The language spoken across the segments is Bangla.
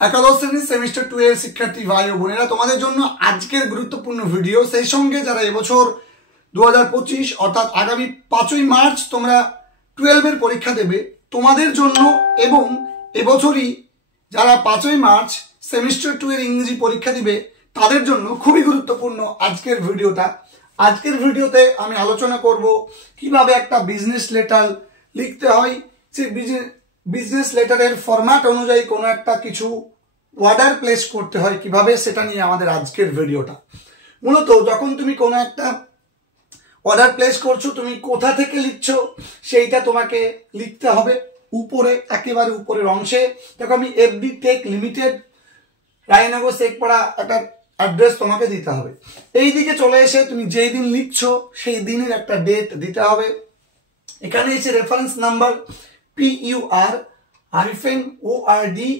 একাদশ শ্রেণীর সেমিস্টার 2 এর শিক্ষার্থী ভাই ও বোনেরা, তোমাদের জন্য আজকের গুরুত্বপূর্ণ ভিডিও। সেই সঙ্গে যারা এবছর 2025 অর্থাৎ আগামী 5ই মার্চ তোমরা 12 এর পরীক্ষা দেবে তোমাদের জন্য, এবং এবছরই যারা 5ই মার্চ সেমিস্টার 2 এর ইংরেজি পরীক্ষা দিবে তাদের জন্য খুবই গুরুত্বপূর্ণ আজকের ভিডিওটা। আজকের ভিডিওতে আমি আলোচনা করব কিভাবে একটা বিজনেস লেটার লিখতে হয়, সেই বিজনেস লেটারের ফরম্যাট অনুযায়ী কোনো একটা কিছু অর্ডার প্লেস করতে হয় কিভাবে, সেটা নিয়ে আমাদের আজকের ভিডিওটা। মূলত যখন তুমি কোনো একটা অর্ডার প্লেস করছো, তুমি কোথা থেকে লিখছো সেইটা তোমাকে লিখতে হবে উপরে, একেবারে উপরের অংশে। দেখো আমি FD tech limited Raynagar Shekhpara একটা অ্যাড্রেস তোমাকে দিতে হবে। এই দিকে চলে এসে তুমি যেই দিন লিখছো সেই দিনের একটা ডেট দিতে হবে। এখানে এসে রেফারেন্স নাম্বার PUR-ORD,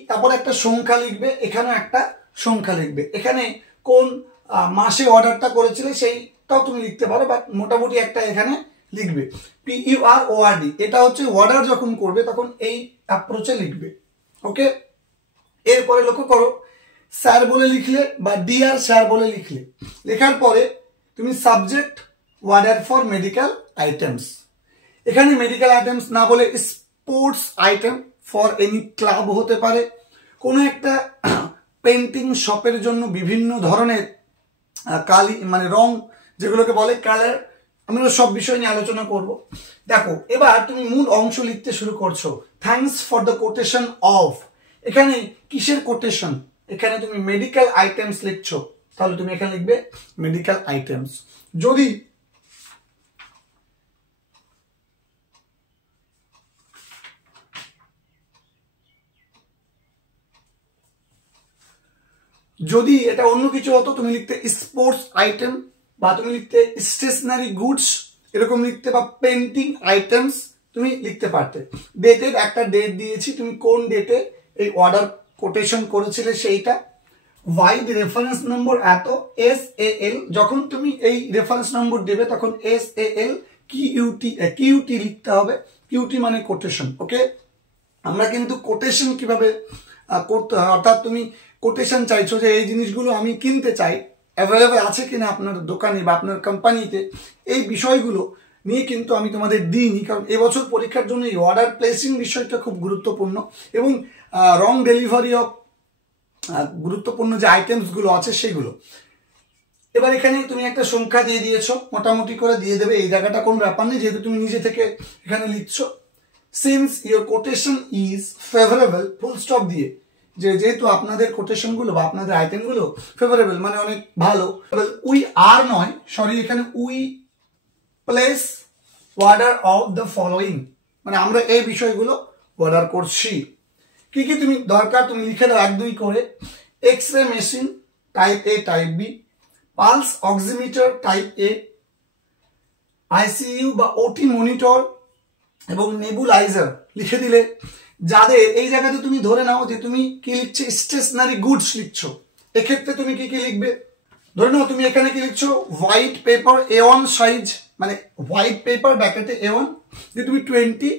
তারপর একটা সংখ্যা লিখবে, এখানে একটা সংখ্যা লিখবে। এখানে কোন মাসে অর্ডারটা করেছিলে সেইটাও তুমি লিখতে পারো, বাট মোটামুটি একটা এখানে লিখবে PUR-ORD। এটা হচ্ছে অর্ডার যখন করবে তখন এই অ্যাপ্রোচে লিখবে। ওকে, এরপরে লক্ষ্য করো, স্যার বলে লিখলে বা ডিয়ার স্যার বলে লিখলে, লেখার পরে তুমি subject order for medical items. এখানে মেডিকেল আইটেমস না বলে sports item for any club হতে পারে। কোনো একটা পেন্টিং শপের জন্য বিভিন্ন ধরনের কালি মানে রং যেগুলোকে বলে কালার, আমরা সব বিষয় নিয়ে আলোচনা করব। দেখো এবার তুমি মূল অংশ লিখতে শুরু করছো। Thanks for the quotation of, এখানে কিসের কোটেশন? এখানে তুমি মেডিকেল আইটেমস লিখছো, তাহলে তুমি এখানে লিখবে মেডিকেল আইটেমস। যদি এটা অন্য কিছু হতো তুমি লিখতে স্পোর্টস আইটেম, বা তুমি লিখতে স্টেশনারি গুডস এরকম লিখতে, বা পেন্টিং আইটেমস তুমি লিখতে পারতে। ডেটের একটা ডেট দিয়েছি, তুমি কোন ডেটে এই অর্ডার কোটেশন করেছিলে সেইটা। ওয়াইড রেফারেন্স নম্বর এত SAL, যখন তুমি এই রেফারেন্স নম্বর দেবে তখন SAL QT লিখতে হবে। QT মানে কোটেশন। ওকে, আমরা কিন্তু কোটেশন কিভাবে করতে হয়, অর্থাৎ তুমি কোটেশন চাইছো যে এই জিনিসগুলো আমি কিনতে চাই, অ্যাভেলেবেল আছে কিনা আপনার দোকানে বা আপনার কোম্পানিতে, এই বিষয়গুলো নিয়ে কিন্তু আমি তোমাদের দিইনি, কারণ এবছর পরীক্ষার জন্য এই অর্ডার প্লেসিং বিষয়টা খুব গুরুত্বপূর্ণ, এবং রং ডেলিভারি অফ গুরুত্বপূর্ণ যে আইটেমসগুলো আছে সেগুলো। এবার এখানে তুমি একটা সংখ্যা দিয়ে দিয়েছো, মোটামুটি করে দিয়ে দেবে, এই জায়গাটা কোনো ব্যাপার নেই যেহেতু তুমি নিজে থেকে এখানে লিখছো। Since your quotation is favourable, full stop দিয়ে, যেহেতু আপনাদের কোটেশন গুলো বা আপনাদের আইটেম গুলো ফেভারেবল মানে অনেক ভালো, উই আর নয়, সরি, এখানে we place order of the following, মানে আমরা এই বিষয়গুলো অর্ডার করছি। কি কি তুমি দরকার তুমি লিখে দাও 1 2 করে। X-ray machine type A type B, pulse oximeter type A, ICU বা OT মনিটর এবং নেবুলাইজার লিখে দিলে। যাদের এই জায়গাতে তুমি ধরে নাও যে তুমি কি লিখছো, স্টেশনারি গুডস লিখছো, এক্ষেত্রে তুমি কি কি লিখবে? ধরে নাও তুমি এখানে কি লিখছো, হোয়াইট পেপার A1 সাইজ, মানে হোয়াইট পেপার ব্র্যাকেটে A1 যে তুমি 20,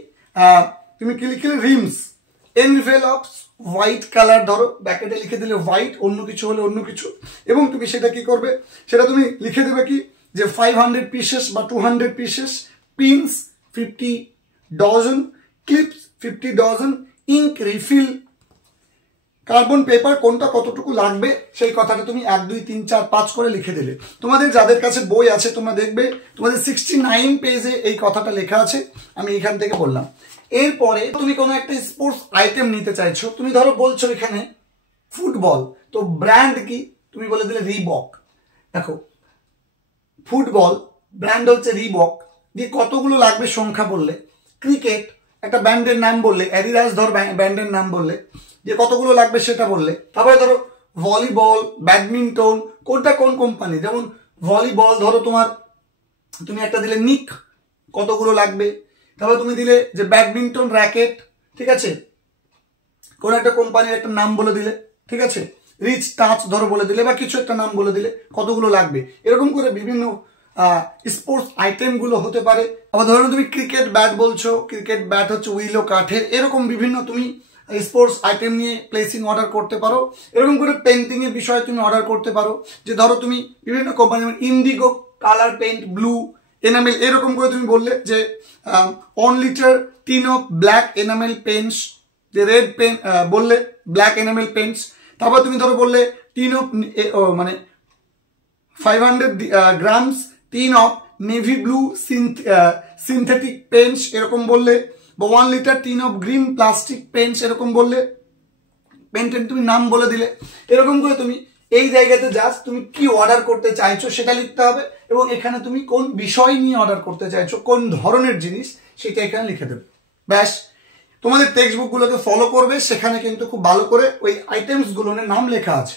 তুমি কি লিখলে রিমস, এনভেলপস হোয়াইট কালার, ধরো ব্র্যাকেটে লিখে দিলে হোয়াইট, অন্য কিছু হলে অন্য কিছু, এবং তুমি সেটা কি করবে, সেটা তুমি লিখে দেবে কি যে 500 পিসেস বা 200 pieces, pins 50 dozen, clips 50 dozen, ink refill, carbon paper কোনটা কতটুকু লাগবে সেই কথাটা তুমি 1 2 3 4 5 করে লিখে দিলে। তোমাদের যাদের কাছে বই আছে তোমরা দেখবে তোমাদের 69 পেজে এই কথাটা লেখা আছে, আমি এখান থেকে বললাম। এরপরে তুমি কোনো একটা স্পোর্টস আইটেম নিতে চাইছো, তুমি ধরো বলছো এখানে ফুটবল, তো ব্র্যান্ড কি, তুমি বলে দিলে রিবক। দেখো ফুটবল ব্র্যান্ড হচ্ছে রিবক, দিয়ে কতগুলো লাগবে সংখ্যা বললে। ক্রিকেট একটা ব্র্যান্ডের নাম বললে, অ্যাডিডাস ধর ব্র্যান্ডের নাম বললে, যে কতগুলো লাগবে সেটা বললে। তারপরে ধরো ভলিবল, ব্যাডমিন্টন কোনটা কোন কোম্পানি, যেমন ভলিবল ধরো তোমার, তুমি একটা দিলে নিক, কতগুলো লাগবে। তারপরে তুমি দিলে যে ব্যাডমিন্টন র্যাকেট, ঠিক আছে, কোন একটা কোম্পানির একটা নাম বলে দিলে, ঠিক আছে, রিচ টাচ ধরো বলে দিলে, বা কিছু একটা নাম বলে দিলে কতগুলো লাগবে। এরকম করে বিভিন্ন স্পোর্টস আইটেম গুলো হতে পারে। আবার ধরো তুমি ক্রিকেট ব্যাট বলছো, ক্রিকেট ব্যাট হচ্ছে উইলো কাঠের, এরকম বিভিন্ন তুমি স্পোর্টস আইটেম নিয়ে প্লেসিং অর্ডার করতে পারো। এরকম করে পেন্টিং এর বিষয়ে তুমি অর্ডার করতে পারো, যে ধরো তুমি বিভিন্ন company indigo colour paint, blue enamel, এরকম করে তুমি বললে যে 1 litre tin of black enamel paints, যে রেড পেন বললে ব্ল্যাক এনামেল পেন্টস। তারপর তুমি ধরো বললে টিন অফ মানে 500 grams tin of navy blue synthetic paints, এরকম বললে, বা 1 litre tin of green plastic paints, এরকম বললে, পেন্টের তুমি নাম বলে দিলে। এরকম করে তুমি এই জায়গাতে জাস্ট তুমি কি অর্ডার করতে চাইছো সেটা লিখতে হবে, এবং এখানে তুমি কোন বিষয় নিয়ে অর্ডার করতে চাইছো, কোন ধরনের জিনিস, সেটা এখানে লিখে দেবে। ব্যাস, তোমাদের টেক্সট বুক গুলোকে ফলো করবে, সেখানে কিন্তু খুব ভালো করে ওই আইটেমস গুলোর নাম লেখা আছে।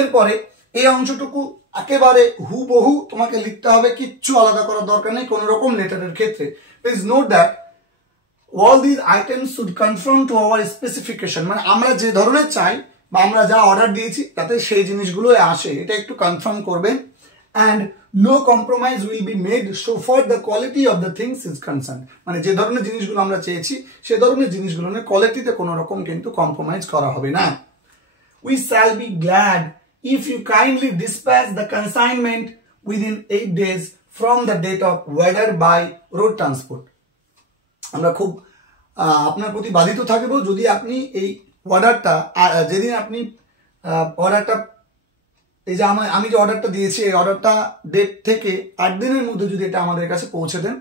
এরপরে এই অংশটুকু একেবারে হুবহু তোমাকে লিখতে হবে, কিচ্ছু আলাদা করার দরকার নেই কোনো রকম লেটারের ক্ষেত্রে। Please note that all these items should conform to our specification, মানে আমরা যে ধরনের চাই বা আমরা যা অর্ডার দিয়েছি তাতে সেই জিনিসগুলো আসে, এটা একটু কনফার্ম করবেন। and no compromise will be made so far the quality of the things is concerned, মানে যে ধরনের জিনিসগুলো আমরা চেয়েছি সে ধরনের জিনিসগুলোর কোয়ালিটিতে কোনো রকম কিন্তু কম্প্রোমাইজ করা হবে না। we shall be glad if you kindly dispatch the consignment within 8 days from the date of order by road transport, আমরা খুব আপনার প্রতি বাধিত থাকবো যদি আপনি এই অর্ডারটা, যেদিন আপনি অর্ডারটা, এই যে আমি যে অর্ডারটা দিয়েছি এই অর্ডারটা ডেট থেকে 8 দিনের মধ্যে যদি এটা আমাদের কাছে পৌঁছে দেন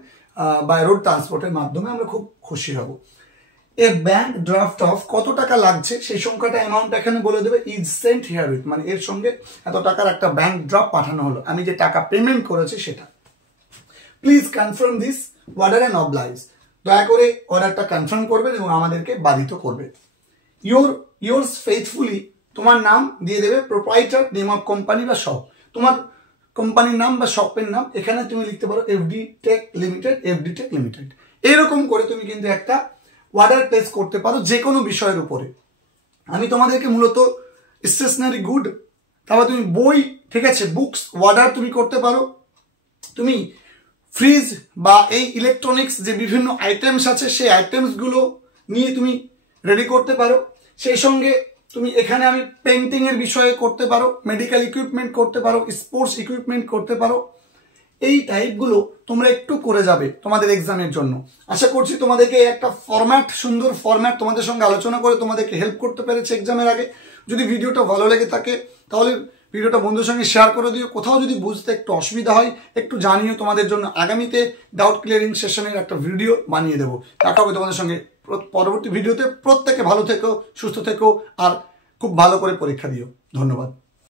বাই রোড ট্রান্সপোর্টের মাধ্যমে, আমরা খুব খুশি হব। এ ব্যাংক ড্রাফট অফ কত টাকা লাগছে সেই সংখ্যাটা অ্যামাউন্ট এখানে বলে দেবে, ইজ সেন্ট হিয়ার উইথ, মানে এর সঙ্গে এত টাকার একটা ব্যাংক ড্রাফট পাঠানো হলো, আমি যে টাকা পেমেন্ট করেছি সেটা। Please confirm this order and oblige, দয়া করে অর্ডারটা কনফার্ম করবেন এবং আমাদেরকে বাধিত করবে। yours faithfully, তোমার নাম দিয়ে দেবে, প্রোপ্রাইটার, নেম অফ কোম্পানি বা শপ, তোমার কোম্পানির নাম বা শপের নাম, এখানে তুমি লিখতে পারো FD tech limited, FD tech limited. এরকম করে তুমি কিন্তু একটা অর্ডার প্লেস করতে পারো যে কোনো বিষয়ের উপরে। আমি তোমাদেরকে মূলত স্টেশনারি গুড, তারপর তুমি বই, ঠিক আছে, বুকস অর্ডার তুমি করতে পারো, তুমি ফ্রিজ বা এই ইলেকট্রনিক্স যে বিভিন্ন আইটেমস আছে সেই আইটেমসগুলো নিয়ে তুমি রেডি করতে পারো। সেই সঙ্গে তুমি এখানে আমি পেন্টিং এর বিষয়ে করতে পারো, মেডিকেল ইকুইপমেন্ট করতে পারো, স্পোর্টস ইকুইপমেন্ট করতে পারো। এই টাইপগুলো তোমরা একটু করে যাবে তোমাদের এক্সামের জন্য। আশা করছি তোমাদেরকে একটা ফরম্যাট, সুন্দর ফরম্যাট তোমাদের সঙ্গে আলোচনা করে তোমাদেরকে হেল্প করতে পেরেছে এক্সামের আগে। যদি ভিডিওটা ভালো লেগে থাকে তাহলে ভিডিওটা বন্ধুর সঙ্গে শেয়ার করে দিও। কোথাও যদি বুঝতে একটু অসুবিধা হয় একটু জানিও, তোমাদের জন্য আগামীতে ডাউট ক্লিয়ারিং সেশনের একটা ভিডিও বানিয়ে দেবো। দেখা হবে তোমাদের সঙ্গে পরবর্তী ভিডিওতে। প্রত্যেকে ভালো থেকো, সুস্থ থেকো আর খুব ভালো করে পরীক্ষা দিও। ধন্যবাদ।